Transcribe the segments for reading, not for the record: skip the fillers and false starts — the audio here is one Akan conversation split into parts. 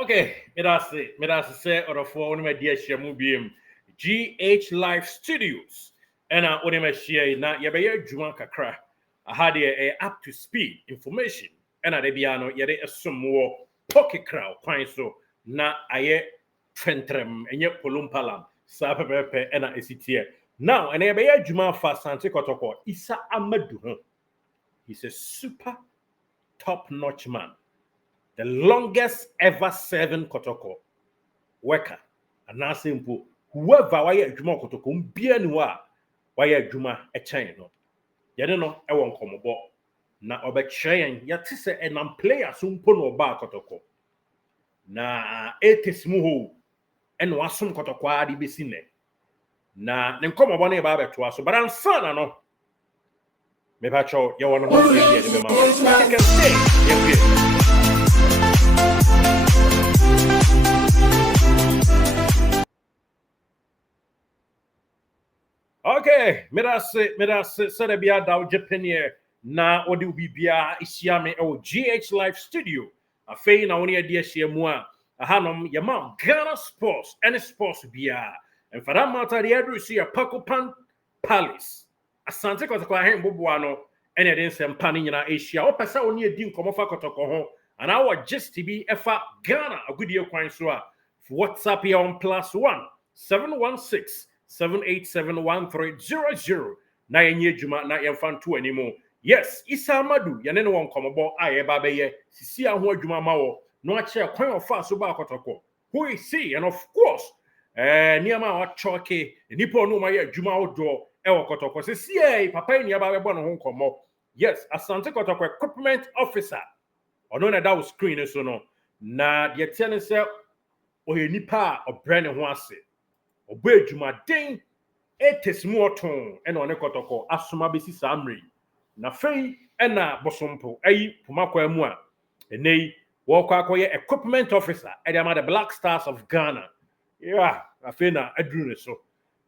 Okay, me say Otumfuo on my dear BM GH Live Studios. And I on my share na yebeye djuma kakra. I had a up to speed information. And I debiano yede asumwo pocket crowd kwan so na aye trentrem enye polumpalam sa pepepe and I sit here. Now, and yebeye djuma fa Sante Kotoko Isa Amadu ho. He's a super top-notch man. The longest ever serving Kotoko worker. And now simple. Whoever why Juma Kotoko mbia ni why Juma a chain no. Yede no e won komobo. Na obechen yati se enam player so mpo no ba Kotoko. Na etesmu ho en wasum Kotoko adi besi ne. Na ne komobo na ba beto aso. But ansana no. Me ba cho ye won ho dey dey be ma. You can stay. Okay, medase Serbia da Japan na odi bibia isiame e GH Live Studio. Afei na woni ade ahia mu a ahanom yema Ghana Sports and Sports bia. And for that matter the address here Pakopan Palace. Asante Kotoko ahen boboa no ene de nsempa ni nyina Asia. Opesa woni edi nkomofa Kotoko ho. And our just to be efa Ghana agudie kwan so a WhatsApp here on +1 716 7871300 na yenye juma na yemfanto animo. Yes, Isa Amadu yane no won komobo aye ba beye sisi aho adwuma ma wo no ache kwan ofa so ba Kotoko. Who is he? And of course niama wa choke nipo no ma ye adwuma odo e wo Kotoko. Sisi e papa ni aba be bo no ho komo. Yes, Asante Kotoko equipment officer. Ono na da screen so no. Na de tiene se oye nipa obrane ho ase. Obo adwumaden etesmu oton ena one Kotoko asoma besi samri na fei ena bosompo ayi pumakwa mu a enei wo kwa akoye equipment officer edema the Black Stars of Ghana. Yeah, afei na aduru ne so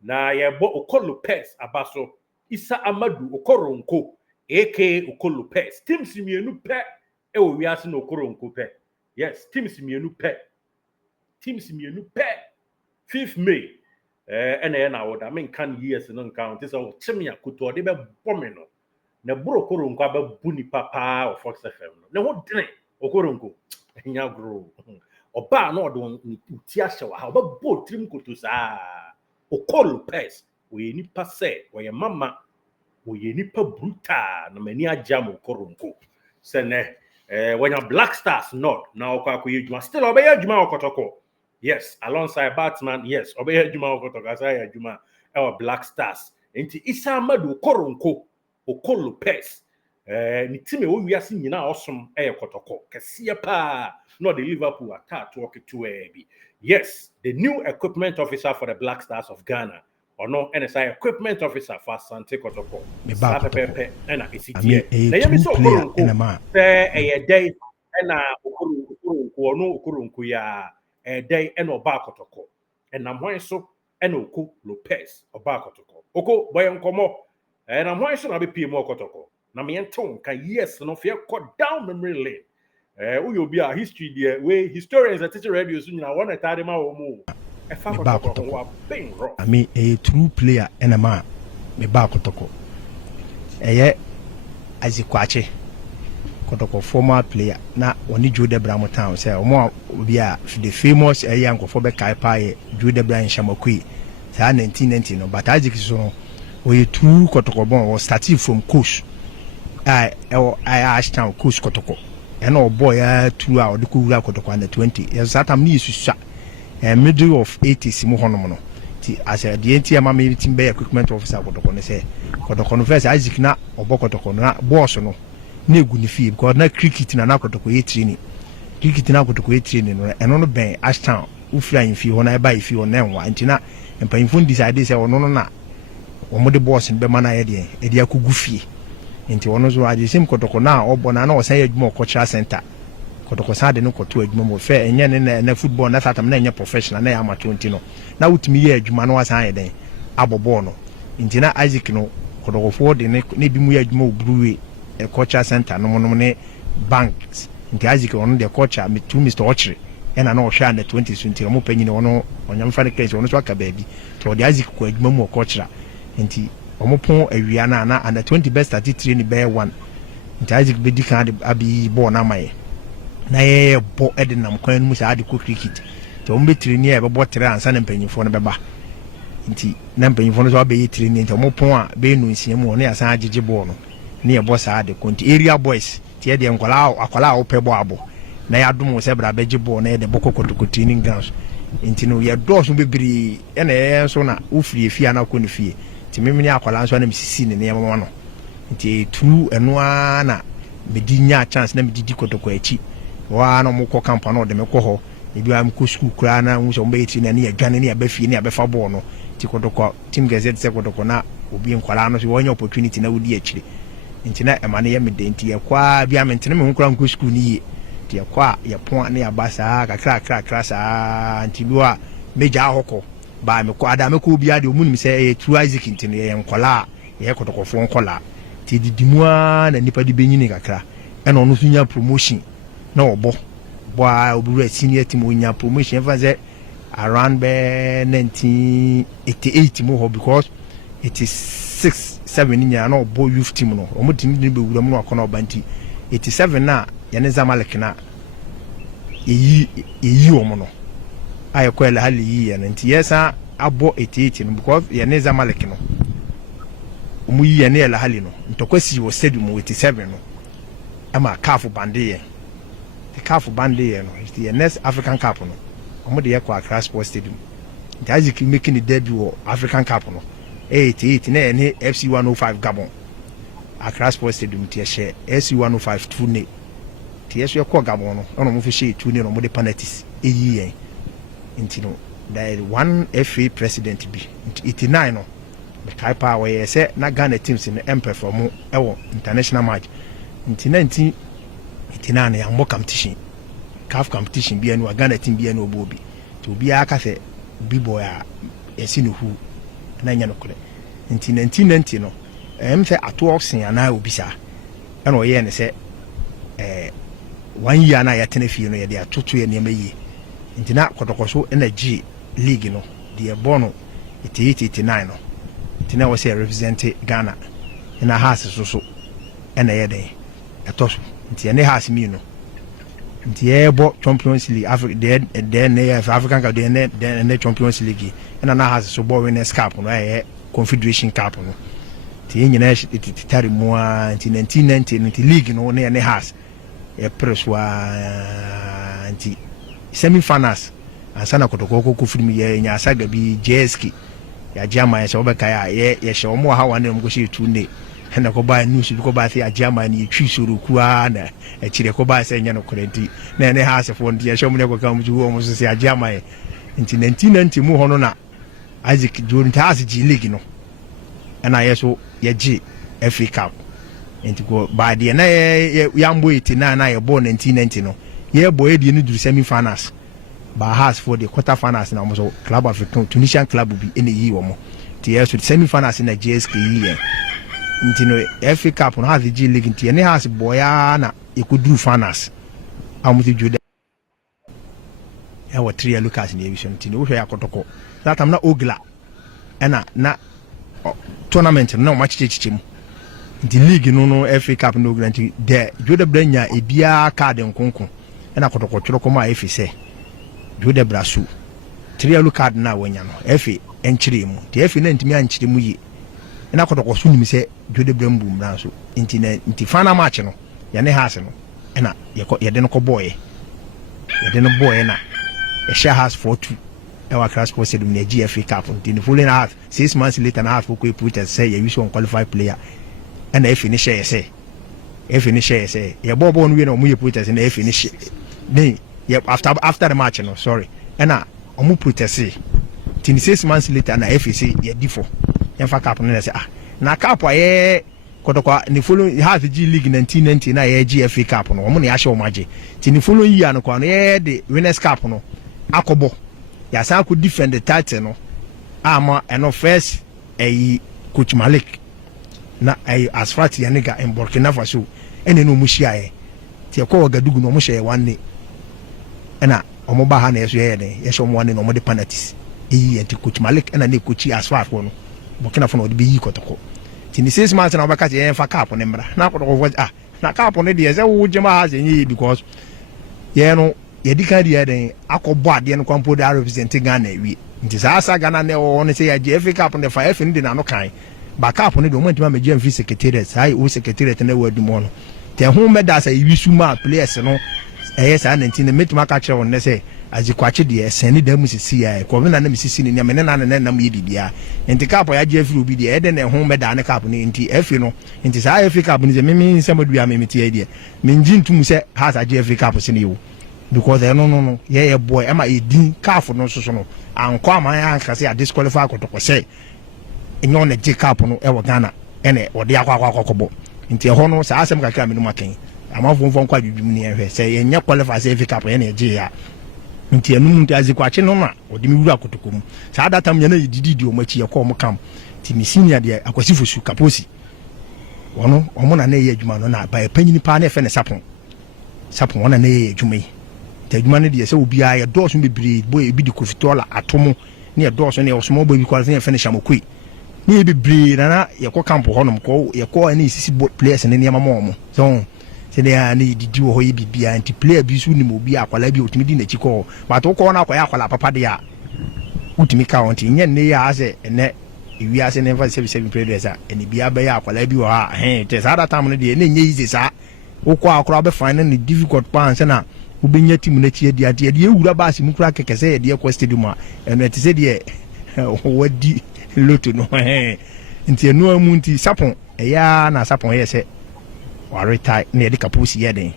na yebo Okolopes abaso Isa Amadu Okoronko aka Okolopes teams mienu pe e wo wiase na Okoronko pe. Yes, teams mienu pe 5th May ene na woda men kan years no count is o chimia kuto de be bomino na bro Okoronko ababu ni papa of Fox FM no ne ho dene Okoronko nya gro oba na odo uti ahye wa ha obabu trim kuto sa Okolopes we nipa se we mama we nipa brutal na mani ajam Okoronko se ne when your Black Stars not na okwakoye djuma still obeya djuma Kotoko. Yes, alongside Batman, yes, obeya djuma Kotoko asaya djuma Black Stars. Enti Isa Amadu Okolopes ni time wo wiase nyina osom Kotoko. Kese pa no the Liverpool attack to walk to bi. Yes, the new equipment officer for the Black Stars of Ghana. Or no NSI equipment officer for Sante Kotoko. Pepe and a city. Na yemi so Okoronko a day and Okoronko ya a day and Oba Kotoko. And I'm why so and Oko Lopez Oba Kotoko. Oko boy komo and I'm why so na be PMO Kotoko. Na me enton ka yes no fear cut down memory lane. Will be a history there where historians at teacher radio soon I want to tell them more. I mean a true player and a man me ba Kotoko. As Kwache Kotoko former player na oni Jude Bramo town say omo be the famous young for be kai pa Jude Bramo Shamakui say 1990 no but Isaac so we true Kotoko born was starting from coach I Ashtown coach Kotoko and no boy two out the Kura Kotoko under 20 yes that am ni su middle of 80s mo hono no ti as a the NT ama me team be equipment officer Kotoko ne say Kotoko no first Isaac na obokotoko na boss no na egu ni fie because na cricket na Kotoko e training cricket na Kotoko e training no eno no ben Ashtown ufra in fie ho na e ba fie ho na enwa nti na empanyfo decide say ono no na omo de boss be ma na ye de e de akugu fie nti ono so age sim Kotoko na obo na o say adwuma cultural center Kotoko sade no koto adwuma mo fe enye ne na football na satam na enye professional na ya amateur nti no na utimi ye adwuma no wasan ye den abobo no nti na Isaac no Kotoko fo de ne bi mu ye adwuma obruwe cultural center no ne banks nti Isaac ono de culture me to Mr. Ochre ɛna na ɔhwɛ under 20 so nti ɔmo panyin ɔno onyamfa ne case ɔno so aka baabi to ɔde Isaac kɔ adwuma mu ɔkɔkyera nti ɔmo pon awia na under 20 best at 3 ni bɛyɛ 1 nti Isaac bɛdi kan de abi ball na maye na yɛ bɔ ɛde nam kwan mu saa de kɔ cricket nti ɔmo bɛ training yɛ bɛbɔ tere ansa na mpanyinfoɔ no bɛba nti na mpanyinfoɔ no so abɛyɛ training nti ɔmo pon a bɛyɛ no nsia mu ɔno yɛ san agyegye ball no ne yɛ bɔ saa de kɔ nti area boys tie de akwala a wopɛ bɔ abɔ na ya dum se bra beji ball na ye de boko Kotoko training grounds nti no ye dɔɔso bebiri na ye so na ufiri fie na kɔ ne fie nti memini akwala nso na misisi ne ne mama no nti tru eno na medi nya chance na medi Kotoko achi wa na mo kɔ camp na de me kɔ hɔ ebi am kɔ school kra na wo so mba yeti na ne ye dwane ne ya ba fie ne ya ba fa ball no nti Kotoko team gazette se Kotoko na obi nkwala no so wonya opportunity na wodi akire nti na emane ye mede nti ye kwa bia mentene me ho kra nko school ni ye nti ye kwa ye pon na ya basa kakra saa nti do a meja ahoko ba me kwa ada me ko bia de omunum se ye True Isaac nti no ye nkola ye Kotokofo nkola nti didimu a na nipa de benyini kakra e na ono so nya promotion na obo boa oburu senior team onya promotion fa ze around 1988 mo ho because it is 6-7 nya na obo youth team no omo team ni be wura mu no akona obanti 87 na ya ne Zamalek na eyi omo no ayekwa la hali yi ya nti yesa abo 88 no because ya ne Zamalek no omo yi ya ne la hali no ntokwasi wo stadium 87 no ama kafu bande the kafu bande no it's the next African Cup no omo de yakwa Accra Sports Stadium nti Isaac making the debut wo African Cup no 88 na ne FC 105 Gabon Accra Sports Stadium tie share FC 105 2 ne tie so yakwa Gabon no ono mo fi share 2 ne no mo de penalties eyi yen nti no there one FA president bi 89 no the kaipa we say na Ghana teams in perform ewo international match nti 1989 ya mo competition CAF competition bi anu Ghana team bi anu obobi to bi aka se big boy a esi no hu na nya no kole nti 1990 no say ato oxen ana obisa e no ye ne se 1 year na ya tena fie no ye de atoto ye ne mayi nti na Kotoko energy league no de bono 89 no nti na we say represent Ghana na house so na ye den etoso nti ne house mi no nti ebo Champions League Africa de African Cup de Champions League na house so ball winners cup no ye Confederation Cup no ti nyina titari mu nti 1990 nti league no ne house e preswa nti semi finals asana Kotoko ko film ye nya saga bi JSK ya jama ya shobe kaya ye show mo ha wan mo ko shi tunde na ko ba news ko ba se ajama ni twi suru kuwa na e kire ko ba se nya no korenti na ne house fo ndi ya show mo ne ko kam ju wo mo se ajama ye nti 1990 mu hono na Isaac during house G league no na yeso ye G FA Cup nti ko ba de na ya mbo 89 na ye ball 1990 no ye boy de ni duru semi finals ba house for the quarter finals na mo club African Tunisian club bi ene yi wo mo ti yeso semi finals na JSK yi nti no FA Cup no house G league nti ne house boy na e ko duru finals amuti jude ya wa 3 Lucas ni evision nti no hwe ya Kotoko that am na ogla na tournament na match chichim the league no FA Cup no guarantee there Jude Branya ebia card nkonko na Kotoko tworo koma FA say Jude Brasu 3 card na wanya no FA enchire mu the FA na ntimi anchire mu yi na Kotoko so nim say Jude Brambu mran so nti final match no ya ne house no na ye de no ko boy na a share house 4-2 our class posted in the GFA Cup in the following half 6 months later and half we put as say you wish one qualified player and they finish say your bobo on win or mu put as in the finish then after the match no sorry and omu put as say 6 months later and FAC ye D4 Enfa Cup no say na cup aye Kotoko the following half G League 1990 na ye GFA Cup no omu na ya show maje tin the following year no kwa no ye the Winners Cup no akobo ya sa could defend the title no ama eno first coach Malik na Asfati Yaniga in Burkina Faso ene no mushia e ti ko Wagadugu no mushia wanne na omo ba ha na yeso ye den ye so mo ne no mo de penalties eyi enti coach Malik na ne coach Asfar no Burkina Faso de be yi Kotoko ti ni 6 months na obaka je fa cap ne mbra na Kotoko na cap ne de se wo jema ha se yi because ye no ye di kan de den akọbọ ade no kwampo de represent Ghana wi nti sa asa Ghana ne wo ne se ya je FA Cup ne fa FA ne de na no kan ba cap ne de o mantima me je secretariat sai o secretariat na wadu mo no te ho meda sa yi suma players no yes I 19 metima ka kire won ne se azikwache de sene da musisi ya ko me na na misisi ne me na na me bibia nti cap ya je afiri obi de e de ne ho meda ne cap ne nti FA no nti sa FA Cup ne se me nsema me tie de me njintum se ha sa je FA Cup se ne yo because no yeah boy am I din calf no so no anko am I can say a disqualify Kotoko say enyo na J cap no e wo Ghana ene ode akwakobo nti ho no sa asem kakra me no maken amafo kwa dwudwum ne ehwe say enya qualify say FA Cup ene J ya nti enu nti azikwache no na ode mi wura Kotoko mu sa data me na yididi o machi yakọ mo kam ti mi senior de akwasifo su kaposi wono omo na na ye adwuma no na ba panyini pa na efe ne sapon wona na ye adwuma yi tadwuma ne de se obi a ye dɔɔso bebre boy ebi di kofitola atomo ne ye dɔɔso ne osmo boy bi kwalse ne finish amokui ne ye bebre na ye kɔ camp honom kɔ ye kɔ ne sisi players ne ne mama omo so se de ne didi wo hoye bibia anti player bi su ni mo bi akwala bi otimi di na chiko but wo kɔ na akwala akwala papa de a utimi ka won ti nye ne ya ase ene ewi ase ne fa 77 players a ene bi abaya akwala bi wo ha te sa that time ne de ne nye yize sa wo kɔ akora be find ne difficult pan se na ubenya team na tie dia tie ewura baasi mu kura kekese de ko stadium a eno te se de wadi loto no nti enu amu nti sapon eya na sapon ye se wa retire na de kaposi ye den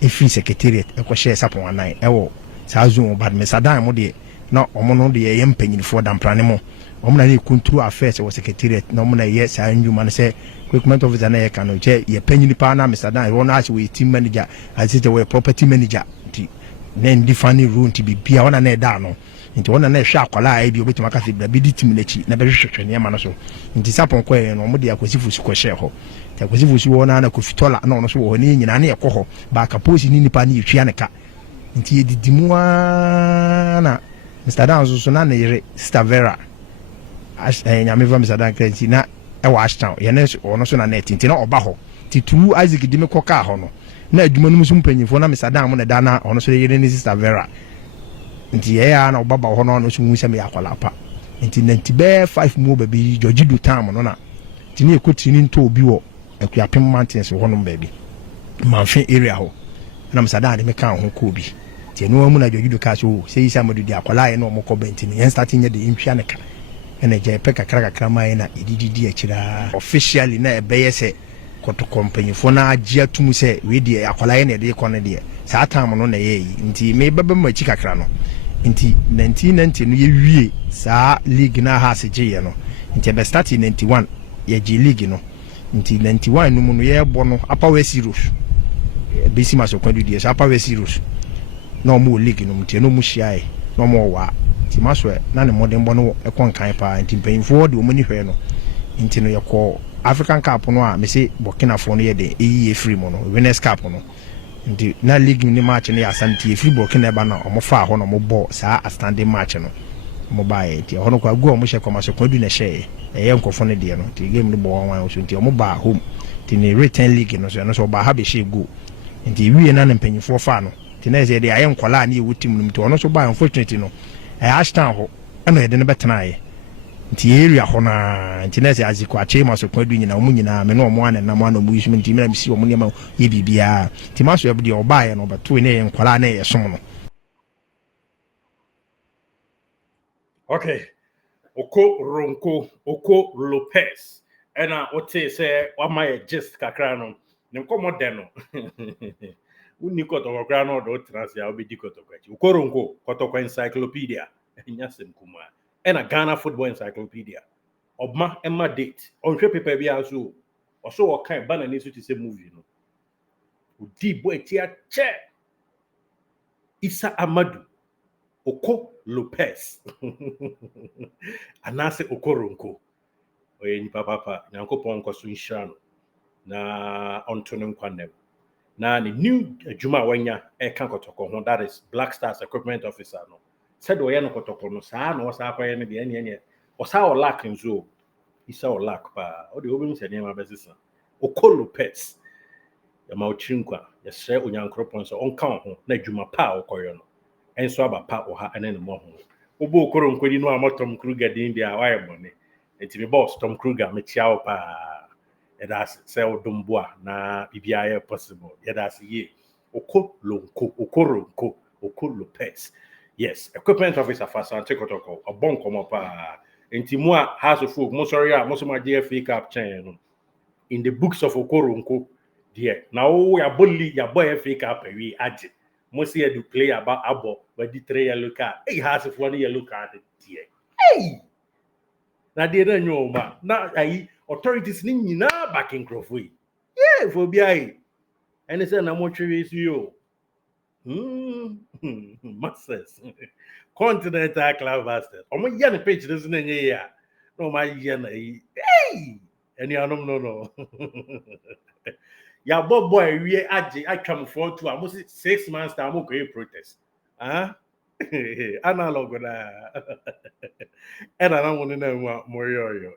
efi secretariat e ko share sapon anan ewo sa zone bad me sadan mo de na omo no de ye mpanyinfo damprane mo omo na control affairs wo secretariat na omo na ye sa ndwuma no se equipment officer na ye kanu che ye panyini pa na Mr. Dan wo na ase we team manager ase we property manager nti na ndi fani room ti bibia wona na da no nti wona na hwe akwala ai bi obetima ka se bia bi di team na chi na be hwehwehwe ne ma no so nti sapon ko ye no mo de akwasifu su ko share ho ta akwasifu su wona na kofitola na ono so wo ne nyina na ye ko ho ba ka posi ni nipa ni yetwa ne ka nti ye didimu na Mr. Dan so na yere Sister Vera nyame va Mr. Dan krenti na e wa ashtown ye ne ono so na net nti na oba ho ti tu Isaac di me koka ho no na adwuma no so mpanyimfo na Mr. Dan mo na da na ono so ye ne Sister Vera nti ye ya na obaba ho no so hu se me akwala pa nti na nti be 5 mu ba bi George do time no na ti ne ekoti ni nto obi wo Akuapem Mountains ho no ba bi manfe area ho na Mr. Dan de me kan ho ko bi ti no mu na George do ka so se yi sa mo di akwala ye no mo ko benti ni yen starting ye de ntwa ne ka ene je pe kakra mai na ididi akira officially na ebeye se Kotoko mpanyifo na agye atum se we de akwala ye na de kone de sa time no na ye yi nti me baba machi kakra no nti 1990 no ye wie sa league na ha se je no nti be start in 91 ye je league no nti 91 no mu no ye bo no Upper West Heroes bisi maso kwadu de sa Upper West Heroes no mu league no nti no mu hia no mu wa ti maso na ne modern bo no e kon kan pa nti mpanyifo de o mani hwe no nti no ye ko African Cup no a me se Burkina Faso no ye de eyi free mo no Winners Cup no nti na league ni match no ya santi free Burkina ba na omo fa ho no mo bo sa a standing match no mo ba e ti ho no kwa go omo hye kwa maso kwadu na hye e nkofo no de no ti game no bo wan so nti omo ba home ti ni return league no so ba ha be hye go nti wie na mpanyifo fa no ti na ze de aye nkwala na ye wutim no nti ono so ba unfortunately no Ashtown ho eno yede ne betena ye nti area ho na nti na se azikwa che maso kwadu nyina omu nyina me no omo ana na mo ana omu yisum nti me na misi omu nyama ye bibia nti maso ye de oba ye no beto ne ye nkwala na ye som no. Okay, Oko Lopez ena wote se wama ye gist kakra no ne nkomo de no uni Kotoko kra no do transia obedi Kotoko achi Oko Kotoko encyclopedia nyasem kuma ena Ghana football encyclopedia obma emma date onhwe paper bi aso oso wo kan ba na ne so ti se movie no odi boy ti a che Isa Amadu Oko Lopez anase Okoronko oye nipa papa nyankopon nkoso nhira no na onto ne nkwanem na the new Juma wanya Kotoko ho, that is Black Stars equipment officer no. Said we no Kotoko no sa no sa kwa ne de ene o sa o lack nzo. Isa o lack pa. O de obi se ne ma bezisa. Okolo pets. Ya ma ochinkwa. Ya se onyankropon so onka ho na Juma pa okoyo no. Enso aba pa o ha ene ne mo ho. Obo okoro nkwadi no amotom Kruger din dia wa ebone. Enti me boss Tom Kruger me tia o pa. That's sell Dumbua na BBI possible. Yeah, that's ye. Okoro Lopez. Yes, equipment officer for Sante Kotoko. A bon come up. Intimua has a folk. Most sorry, most of my DFA cap chain in the books of Okoro. Dear, now we are bully your boy FA cap. We add most here to play about Abo, but the 3 yellow card. He has a 1 yellow card. Dear, hey, now they don't know, man. Now I. Authorities ni na backing Crawford. Yeah, for BI. And it's an amateur you. Masters. Continental Club Masters. Oh, my young page doesn't any. No, my young. Hey! And you no. Yeah, boy, I come forward to almost 6 months time. Okay, protest. Huh? Analog. And I don't want to know more.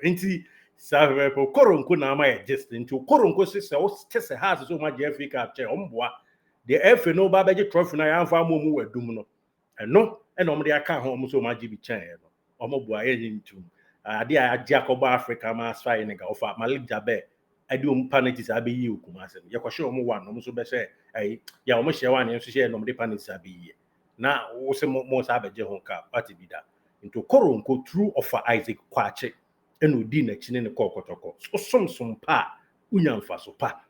Inti. Sabe po koronko na ama just into koronko sese o tese has so much FA Cup chair omboa the FA no ba beje trophy na ya fa momu wadum no eno e no mde aka ho so much bi chair no omoboa ye ntum ade a Jacob Africa ma asfai ne ga ofa Malik Jabe ade panitis abeyi okumase ye kwhye omo wa no so be se ai ya omo hye wa ne so hye no mde panitis abeyi na wo se mo sa beje ho ka party bi da into koronko true offer Isaac Kwache eno di na chine ne Kotoko osomsom pa unyamfa so pa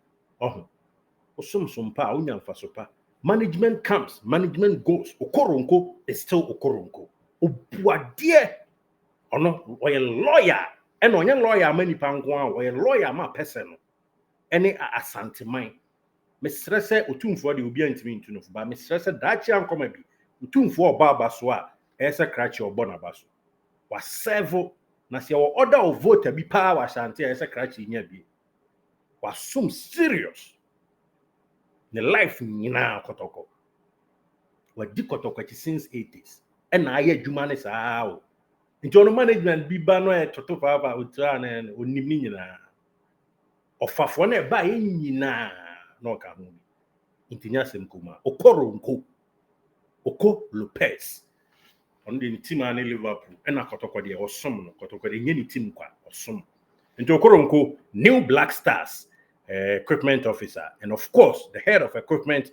osomsom pa unyamfa so pa management comes management goes Okoronko is still Okoronko obuade ono oye lawyer eno onye lawyer mani panko a oye lawyer ma person no ene asanteman me stresse Otumfuo de obi antimi ntu no ba me stresse dachi ankoma bi Otumfuo oba so a ese krachi obona baso wa serve na se wo order of vote bi pa wa sante ese krachi nya bi wa sum serious the life nyina Kotoko wa di Kotoko since 80s and na aye adwuma ne saa o nti ono management bi ba no e toto pa ba otra na onim ni nyina ofafo na e ba ye nyina no ka ho nti nya sem kuma Okoronko Oko Lopez on the team and Liverpool and a Kotoko de osom no Kotoko de nyeni team kwa osom nti Okoronko new Black Stars equipment officer and of course the head of equipment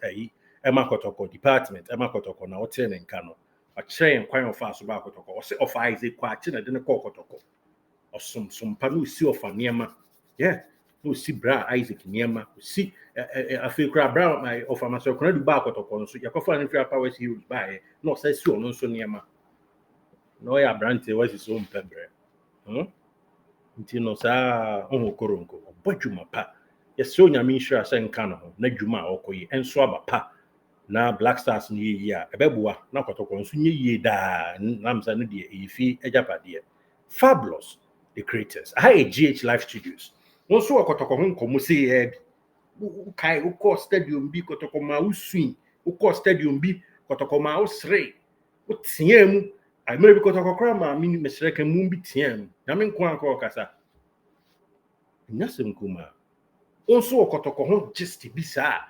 Emma Kotoko department Emma Kotoko na hotel en Kano a train kwan of us ba Kotoko o se of Isaac Kwache na de ne Kotoko osom som pa no si of niema yeah no si bra Isaac niema si afekra bra my of amaso kona du ba Kotoko so yakofa ne fia power si ba no say si ono so niema no ya brante was so mpebre nti no sa Okoronko obadwuma pa yeso nyame nhira se nka no na dwuma okoyi enso aba pa na Black Stars ni yi a ebeboa na Kotoko nso nye yi da namsa no de efi ejapade fabulous the creators I GH Live Studios wonso Kotoko ho nkomo se ye kai ukọ stadium bi Kotoko ma usui ukọ stadium bi Kotoko ma usre utiemu ai mere bi Kotoko kra ma mi mesreka mu bi tiam na me nko anko kasa nyasem kuma onso Kotoko ho just bi sa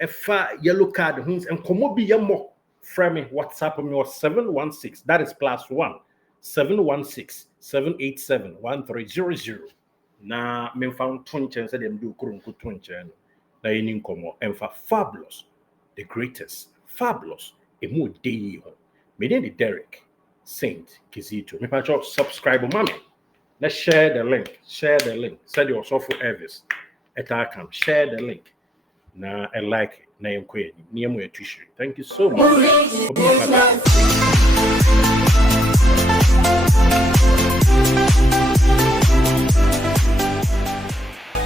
efa yellow card ho enkomo bi yemo from me WhatsApp me or 716 that is +1 716 787 1300 na me found tonchen say dem do Okoronko tonchen na yeni nkomo enfa fabulous the greatest fabulous emu dey ho me dey Derek Saint Kizito me patch subscribe mommy let's share the link send your software Elvis can share the link na and like it na yenkwe ni emu etushi thank you so much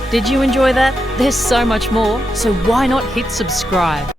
Did you enjoy that? There's so much more, so why not hit subscribe?